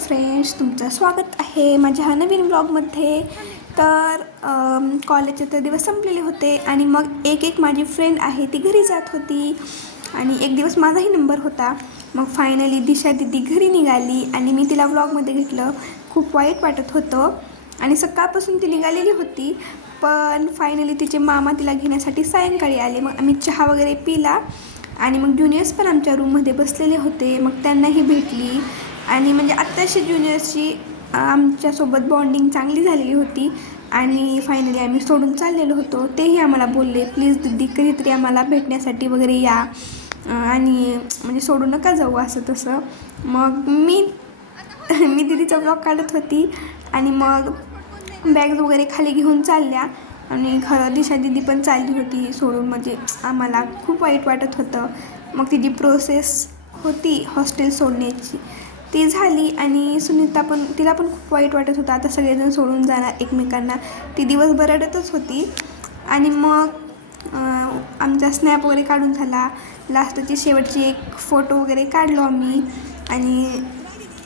Friends, तुमचं स्वागत आहे माझ्या नवीन ब्लॉगमध्ये. तर कॉलेजचे तर दिवस संपलेले होते आणि मग एक माझी फ्रेंड आहे ती घरी जात होती आणि एक दिवस माझाही नंबर होता. मग फायनली दिशा दिदी घरी निघाली आणि मी तिला ब्लॉगमध्ये घेतलं. खूप वाईट वाटत होतं आणि सकाळपासून ती निघालेली होती, पण फायनली तिचे मामा तिला घेण्यासाठी सायंकाळी आले. मग आम्ही चहा वगैरे पिला आणि मग ज्युनियर्स पण आमच्या रूममध्ये बसलेले होते. मग त्यांनाही भेटली आणि म्हणजे आत्ताशी ज्युनियर्सची आमच्यासोबत बॉन्डिंग चांगली झालेली होती आणि फायनली आम्ही सोडून चाललेलो होतो. तेही आम्हाला बोलले, प्लीज दीदी कधीतरी आम्हाला भेटण्यासाठी वगैरे या आणि म्हणजे सोडू नका जाऊ असं तसं. मग मी दीदीचा ब्लॉग काढत होती आणि मग बॅग्स वगैरे खाली घेऊन चालल्या आणि खरं दिशा दिदी पण चालली होती सोडून. म्हणजे आम्हाला खूप वाईट वाटत होतं. मग तिची प्रोसेस होती हॉस्टेल सोडण्याची ती झाली आणि सुनीता पण, तिला पण खूप वाईट वाटत होतं आता सगळेजण सोडून जाणार एकमेकांना. ती दिवसभर रडतच होती आणि मग आमचा स्नॅप वगैरे काढून झाला. लास्टची शेवटची एक फोटो वगैरे काढलो आम्ही आणि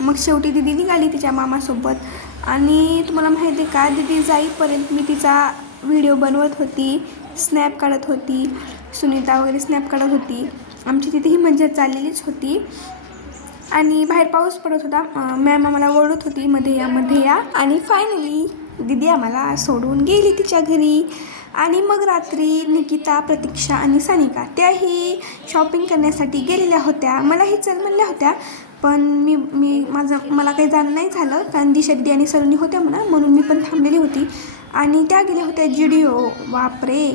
मग शेवटी दिदी निघाली तिच्या मामासोबत. आणि तुम्हाला माहिती आहे का, दिदी जाईपर्यंत मी तिचा व्हिडिओ बनवत होती, स्नॅप काढत होती, सुनीता वगैरे स्नॅप काढत होती. आमची तिथे ही मज्जा चाललेलीच होती आणि बाहेर पाऊस पडत होता. मॅम आम्हाला ओरडत होती मध्ये या आणि फायनली दिदी आम्हाला सोडून गेली तिच्या घरी. आणि मग रात्री निकिता, प्रतीक्षा आणि सानिका त्याही शॉपिंग करण्यासाठी गेलेल्या होत्या. मलाही चल म्हणल्या होत्या, पण मला काही जाणं नाही झालं कारण दिशा दिदी आणि सलोनी होत्या म्हणून मी पण थांबलेली होती. आणि त्या गेल्या होत्या जुडिओ. बापरे,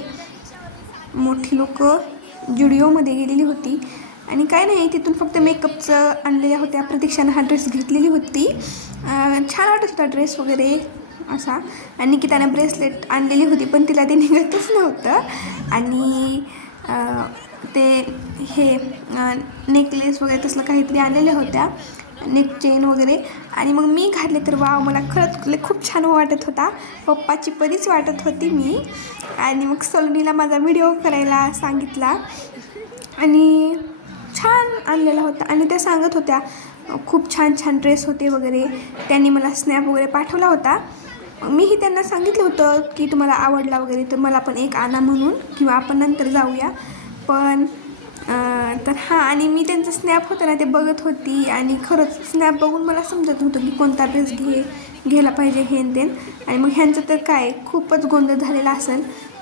मोठी लोक जुडिओमध्ये गेलेली होती. आणि काय नाही, तिथून फक्त मेकअपचं आणलेल्या होत्या. प्रतीक्षानं हा ड्रेस घेतलेली होती, छान वाटत होता ड्रेस वगैरे असा. आणि निकितानं ब्रेसलेट आणलेली होती पण तिला ते निघतच नव्हतं. आणि ते हे नेकलेस वगैरे तसलं काहीतरी आणलेल्या होत्या, नेक चेन वगैरे. आणि मग मी घातले तर वाव, मला खरंच खूप छान वाटत होता. पप्पाची परीच वाटत होती मी. आणि मग सलोनीला माझा व्हिडिओ करायला सांगितला आणि छान आणलेला होता. आणि त्या सांगत होत्या खूप छान छान ड्रेस होते वगैरे. त्यांनी मला स्नॅप वगैरे पाठवला होता. मीही त्यांना सांगितलं होतं की तुम्हाला आवडला वगैरे तर मला पण एक आणा म्हणून, किंवा आपण नंतर जाऊया. पण तर हां, आणि मी त्यांचं स्नॅप होतं ना ते बघत होती आणि खरंच स्नॅप बघून मला समजत होतं की कोणता ड्रेस घ्यायला पाहिजे हे आणि ते. आणि मग ह्यांचं तर काय खूपच गोंधळ झालेला असेल.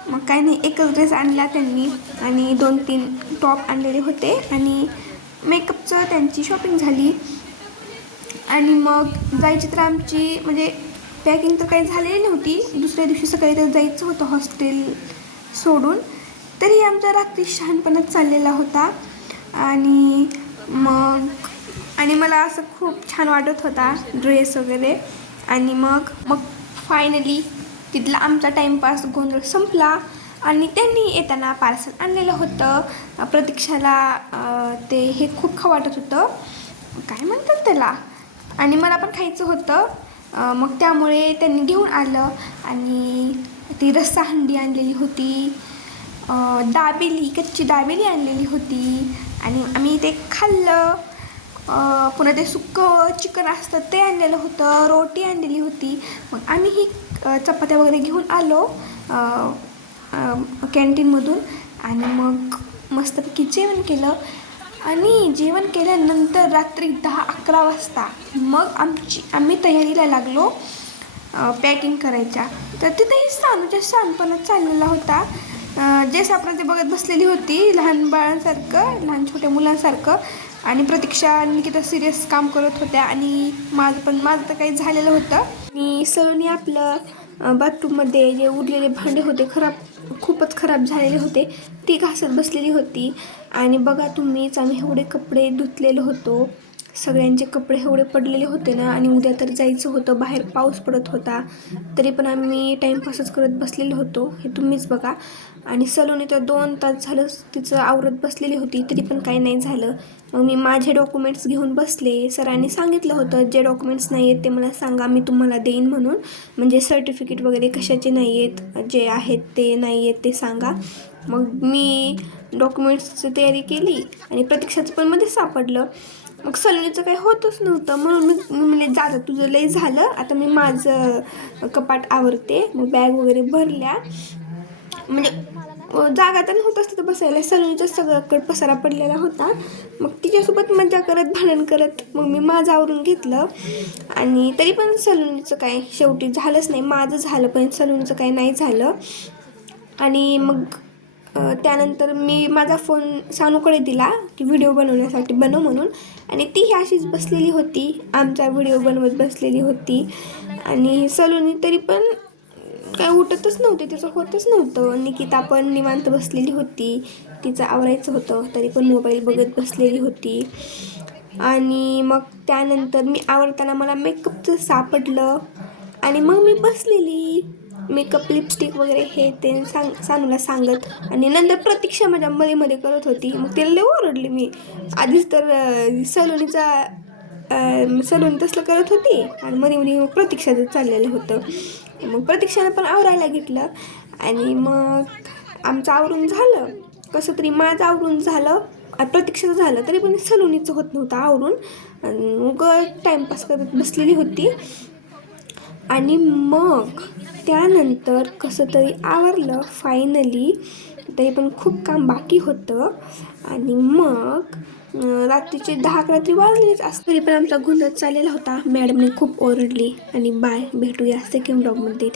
मग काय नाही, एकच ड्रेस आणला त्यांनी आणि 2-3 टॉप आणलेले होते आणि मेकअपचं त्यांची शॉपिंग झाली. आणि मग जायची तर आमची म्हणजे पॅकिंग तर काही झालेली नव्हती. दुसऱ्या दिवशी सकाळी तर जायचं होतं हॉस्टेल सोडून. तरी आमचा रात्री शहाणपणाच चाललेला होता. आणि मला असं खूप छान वाटत होता ड्रेस वगैरे. आणि मग फायनली तिथला आमचा टाईमपास गोंधळ संपला आणि त्यांनी येताना पार्सल आणलेलं होतं. प्रतीक्षाला ते हे खूप खावं वाटत होतं, काय म्हणतात त्याला, आणि मला पण खायचं होतं. मग त्यामुळे त्यांनी घेऊन आलं आणि ती रस्सा हंडी आणलेली होती, दाबेली, कच्ची दाबेली आणलेली होती आणि आम्ही ते खाल्लं. पुन्हा ते सुक्कं चिकन असतं ते आणलेलं होतं, रोटी आणलेली होती. मग आम्हीही चपात्या वगैरे घेऊन आलो कॅन्टीनमधून आणि मग मस्तपैकी जेवण केलं. आणि जेवण केल्यानंतर रात्री 10-11 वाजता मग आम्ही तयारीला लागलो पॅकिंग करायच्या. तर तिथेही सानूच्या शहाणपणात चाललेला होता. जे सापडलं ते बघत बसलेली होती लहान बाळांसारखं, लहान छोट्या मुलांसारखं. आणि प्रतीक्षा निकिता सिरियस काम करत होत्या आणि माझं तर काही झालेलं होतं. आणि सलोनी आपलं बाथरूममध्ये जे उरलेले भांडे होते, खूपच खराब झालेले होते, ती घासत बसलेली होती. आणि बघा तुम्हीच, आम्ही एवढे कपडे धुतलेले होतो, सगळ्यांचे कपडे एवढे पडलेले होते ना. आणि उद्या तर जायचं होतं, बाहेर पाऊस पडत होता, तरी पण आम्ही टाईमपासच करत बसलेलो होतो, हे तुम्हीच बघा. आणि सलोनी तर 2 तास झालं तिचं आवरत बसलेली होती, तरी पण काही नाही झालं. मग मी माझे डॉक्युमेंट्स घेऊन बसले. सरांनी सांगितलं होतं जे डॉक्युमेंट्स नाही आहेत ते मला सांगा, मी तुम्हाला देईन म्हणून. म्हणजे सर्टिफिकेट वगैरे कशाचे नाही आहेत, जे आहेत ते नाही आहेत ते सांगा. मग मी डॉक्युमेंट्सची तयारी केली आणि प्रतीक्षाचं पण मध्ये सापडलं. मग सलोनीचं काही होतच नव्हतं, म्हणून मी म्हणले जातं तुझं लय झालं, आता मी माझं कपाट आवरते. मग बॅग वगैरे भरल्या, म्हणजे जागा तर नव्हतंच तिथं बसायला, सलोनीच्या सगळ्याकडे पसारा पडलेला होता. मग तिच्यासोबत मजा करत भांडण करत मग मी माझं आवरून घेतलं. आणि तरी पण सलोनीचं काय शेवटी झालंच नाही, माझं झालं पण सलोनीचं काही नाही झालं. आणि मग त्यानंतर मी माझा फोन सानूकडे दिला की व्हिडिओ बनवण्यासाठी बनव म्हणून. आणि तीही अशीच बसलेली होती, आमचा व्हिडिओ बनवत बसलेली होती. आणि सलोनी तरी पण काय उठतच नव्हते, तिचं होतच नव्हतं. निकिता पण निवांत बसलेली होती, तिचं आवरायचं होतं, तरी पण मोबाईल बघत बसलेली होती. आणि मग त्यानंतर मी आवरताना मला मेकअपचं सापडलं आणि मग मी बसलेली मेकअप लिपस्टिक वगैरे हे ते सानूला सांगत. आणि नंतर प्रतीक्षा माझ्या मध्ये करत होती, मग त्याला लय ओरडली मी. आधीच तर सलोनी तसलं करत होती आणि मध्ये प्रतीक्षाचं चाललेलं होतं. मग प्रतीक्षानं पण आवरायला घेतलं. आणि मग आमचं आवरून झालं, कसं तरी माझं आवरून झालं, प्रतीक्षाचं झालं, तरी पण सलोनीचं होत नव्हतं आवरून. मग टाईमपास करत बसलेली होती. आणि मग त्यानंतर कसं तरी आवरलं फायनली, तरी पण खूप काम बाकी होतं. आणि मग रात्रीचे 10-11 तरी वाजलेच असं, तरी पण आमचा गोंधळ चाललेला होता. मॅडमने खूप ओरडली. आणि बाय, भेटूया सेकंड ब्लॉगमध्ये.